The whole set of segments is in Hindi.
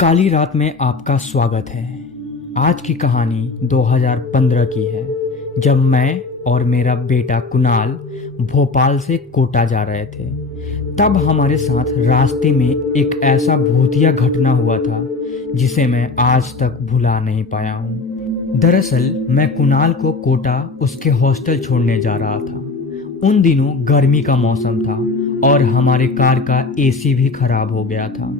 काली रात में आपका स्वागत है। आज की कहानी 2015 की है, जब मैं और मेरा बेटा कुणाल भोपाल से कोटा जा रहे थे। तब हमारे साथ रास्ते में एक ऐसा भूतिया घटना हुआ था जिसे मैं आज तक भुला नहीं पाया हूँ। दरअसल मैं कुणाल को कोटा उसके हॉस्टल छोड़ने जा रहा था। उन दिनों गर्मी का मौसम था और हमारे कार का एसी भी खराब हो गया था।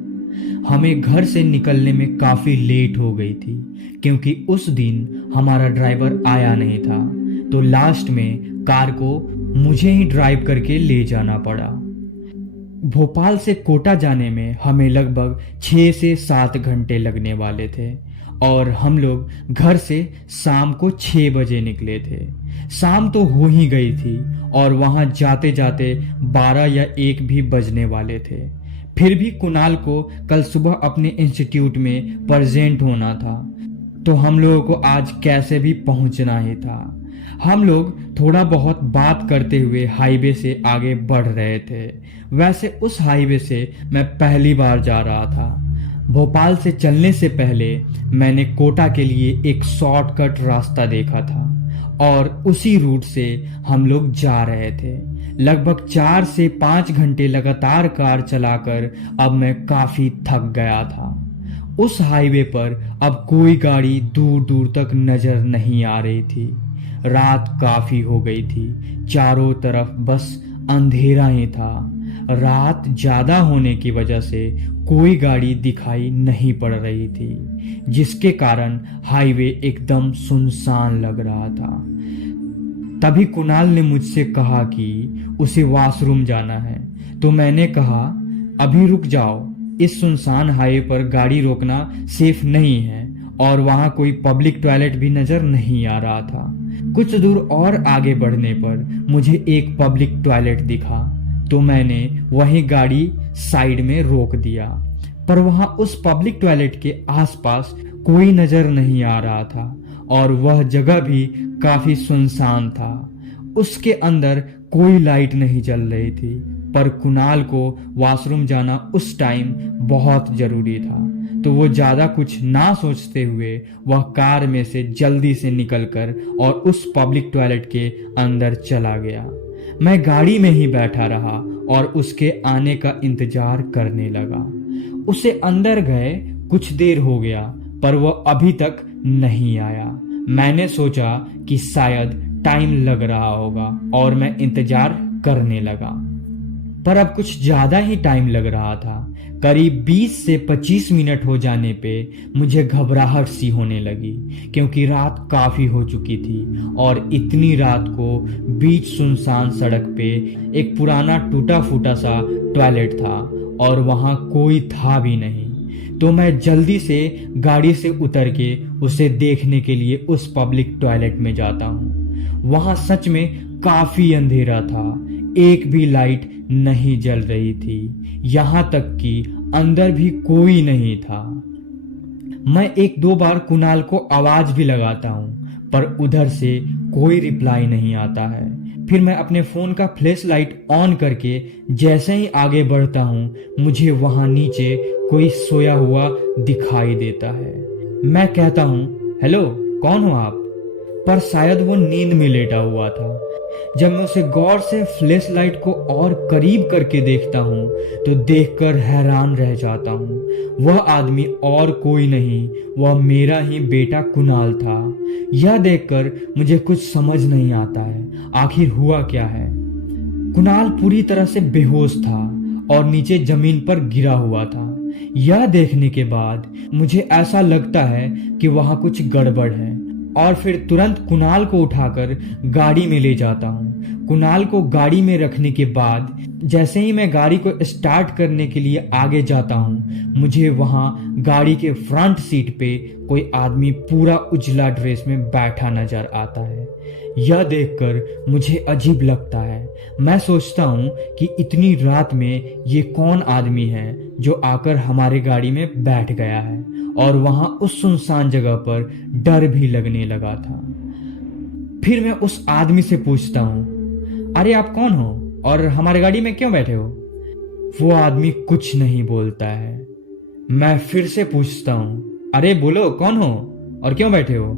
हमें घर से निकलने में काफी लेट हो गई थी क्योंकि उस दिन हमारा ड्राइवर आया नहीं था, तो लास्ट में कार को मुझे ही ड्राइव करके ले जाना पड़ा। भोपाल से कोटा जाने में हमें लगभग 6 से 7 घंटे लगने वाले थे और हम लोग घर से शाम को 6 बजे निकले थे। शाम तो हो ही गई थी और वहां जाते जाते 12 या 1 भी बजने वाले थे। फिर भी कुणाल को कल सुबह अपने इंस्टीट्यूट में प्रेजेंट होना था, तो हम लोगों को आज कैसे भी पहुंचना ही था। हम लोग थोड़ा बहुत बात करते हुए हाईवे से आगे बढ़ रहे थे। वैसे उस हाईवे से मैं पहली बार जा रहा था। भोपाल से चलने से पहले मैंने कोटा के लिए एक शॉर्टकट रास्ता देखा था और उसी रूट से हम लोग जा रहे थे। लगभग 4 से 5 घंटे लगातार कार चलाकर अब मैं काफी थक गया था। उस हाईवे पर अब कोई गाड़ी दूर दूर तक नजर नहीं आ रही थी। रात काफी हो गई थी, चारों तरफ बस अंधेरा ही था। रात ज्यादा होने की वजह से कोई गाड़ी दिखाई नहीं पड़ रही थी, जिसके कारण हाईवे एकदम सुनसान लग रहा था। तभी कुणाल ने मुझसे कहा कि उसे वॉशरूम जाना है, तो मैंने कहा अभी रुक जाओ, इस सुनसान हाईवे पर गाड़ी रोकना सेफ नहीं है और वहां कोई पब्लिक टॉयलेट भी नजर नहीं आ रहा था। कुछ दूर और आगे बढ़ने पर मुझे एक पब्लिक टॉयलेट दिखा, तो मैंने वहीं गाड़ी साइड में रोक दिया। पर वहां उस पब्लिक टॉयलेट के आसपास कोई नजर नहीं आ रहा था और वह जगह भी काफी सुनसान था। उसके अंदर कोई लाइट नहीं जल रही थी, पर कुणाल को वॉशरूम जाना उस टाइम बहुत जरूरी था, तो वो ज्यादा कुछ ना सोचते हुए वह कार में से जल्दी से निकलकर और उस पब्लिक टॉयलेट के अंदर चला गया। मैं गाड़ी में ही बैठा रहा और उसके आने का इंतजार करने लगा। उसे अंदर गए कुछ देर हो गया, पर वह अभी तक नहीं आया। मैंने सोचा कि शायद टाइम लग रहा होगा और मैं इंतजार करने लगा, पर अब कुछ ज्यादा ही टाइम लग रहा था। करीब 20 से 25 मिनट हो जाने पे मुझे घबराहट सी होने लगी, क्योंकि रात काफी हो चुकी थी और इतनी रात को बीच सुनसान सड़क पे एक पुराना टूटा फूटा सा टॉयलेट था और वहां कोई था भी नहीं। तो मैं जल्दी से गाड़ी से उतर के उसे देखने के लिए उस पब्लिक टॉयलेट में जाता हूँ। वहां सच में काफी अंधेरा था, एक भी लाइट नहीं जल रही थी, यहां तक कि अंदर भी कोई नहीं था। मैं 1-2 बार कुणाल को आवाज भी लगाता हूँ, पर उधर से कोई रिप्लाई नहीं आता है। फिर मैं अपने फोन का फ्लैश लाइट ऑन करके जैसे ही आगे बढ़ता हूँ, मुझे वहां नीचे कोई सोया हुआ दिखाई देता है। मैं कहता हूँ हेलो, कौन हो आप? पर शायद वो नींद में लेटा हुआ था। जब मैं उसे गौर से फ्लैश लाइट को और करीब करके देखता हूँ तो देखकर हैरान रह जाता हूँ। वह आदमी और कोई नहीं, वह मेरा ही बेटा कुणाल था। यह देखकर मुझे कुछ समझ नहीं आता है, आखिर हुआ क्या है। कुणाल पूरी तरह से बेहोश था और नीचे जमीन पर गिरा हुआ था। यह देखने के बाद मुझे ऐसा लगता है कि वहां कुछ गड़बड़ है और फिर तुरंत कुणाल को उठाकर गाड़ी में ले जाता हूँ। कुणाल को गाड़ी में रखने के बाद जैसे ही मैं गाड़ी को स्टार्ट करने के लिए आगे जाता हूँ, मुझे वहां गाड़ी के फ्रंट सीट पे कोई आदमी पूरा उजला ड्रेस में बैठा नजर आता है। यह देखकर मुझे अजीब लगता है। मैं सोचता हूँ कि इतनी रात में ये कौन आदमी है जो आकर हमारे गाड़ी में बैठ गया है, और वहां उस सुनसान जगह पर डर भी लगने लगा था। फिर मैं उस आदमी से पूछता हूँ, अरे आप कौन हो और हमारे गाड़ी में क्यों बैठे हो? वो आदमी कुछ नहीं बोलता है। मैं फिर से पूछता हूँ, अरे बोलो कौन हो और क्यों बैठे हो?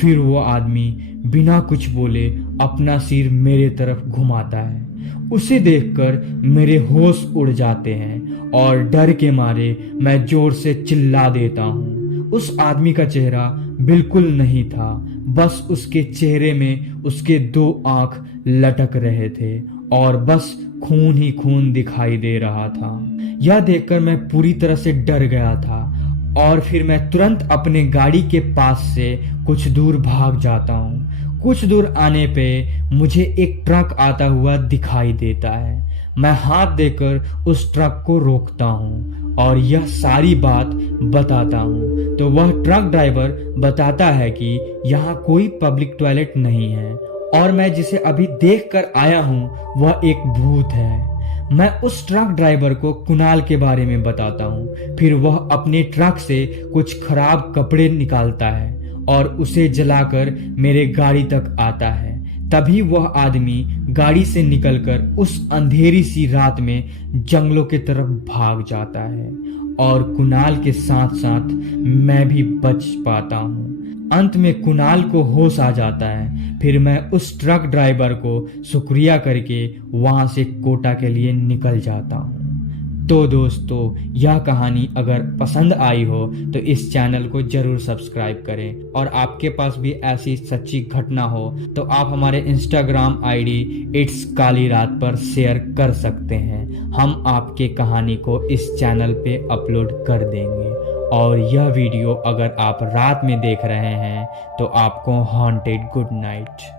फिर वो आदमी बिना कुछ बोले अपना सिर मेरे तरफ घुमाता है। उसे देखकर मेरे होश उड़ जाते हैं और डर के मारे मैं जोर से चिल्ला देता हूँ। उस आदमी का चेहरा बिल्कुल नहीं था, बस उसके चेहरे में उसके 2 आंख लटक रहे थे और बस खून ही खून दिखाई दे रहा था। यह देखकर मैं पूरी तरह से डर गया था और फिर मैं तुरंत अपने गाड़ी के पास से कुछ दूर भाग जाता हूँ। कुछ दूर आने पे मुझे एक ट्रक आता हुआ दिखाई देता है। मैं हाथ देकर उस ट्रक को रोकता हूँ और यह सारी बात बताता हूँ, तो वह ट्रक ड्राइवर बताता है कि यहाँ कोई पब्लिक टॉयलेट नहीं है और मैं जिसे अभी देख कर आया हूँ वह एक भूत है। मैं उस ट्रक ड्राइवर को कुणाल के बारे में बताता हूँ। फिर वह अपने ट्रक से कुछ खराब कपड़े निकालता है और उसे जलाकर मेरे गाड़ी तक आता है। तभी वह आदमी गाड़ी से निकलकर उस अंधेरी सी रात में जंगलों की तरफ भाग जाता है और कुणाल के साथ साथ मैं भी बच पाता हूँ। अंत में कुणाल को होश आ जाता है। फिर मैं उस ट्रक ड्राइवर को शुक्रिया करके वहां से कोटा के लिए निकल जाता हूँ। तो दोस्तों, यह कहानी अगर पसंद आई हो तो इस चैनल को जरूर सब्सक्राइब करें और आपके पास भी ऐसी सच्ची घटना हो तो आप हमारे इंस्टाग्राम आईडी इट्स काली रात पर शेयर कर सकते हैं। हम आपके कहानी को इस चैनल पे अपलोड कर देंगे। और यह वीडियो अगर आप रात में देख रहे हैं तो आपको हॉन्टेड गुड नाइट।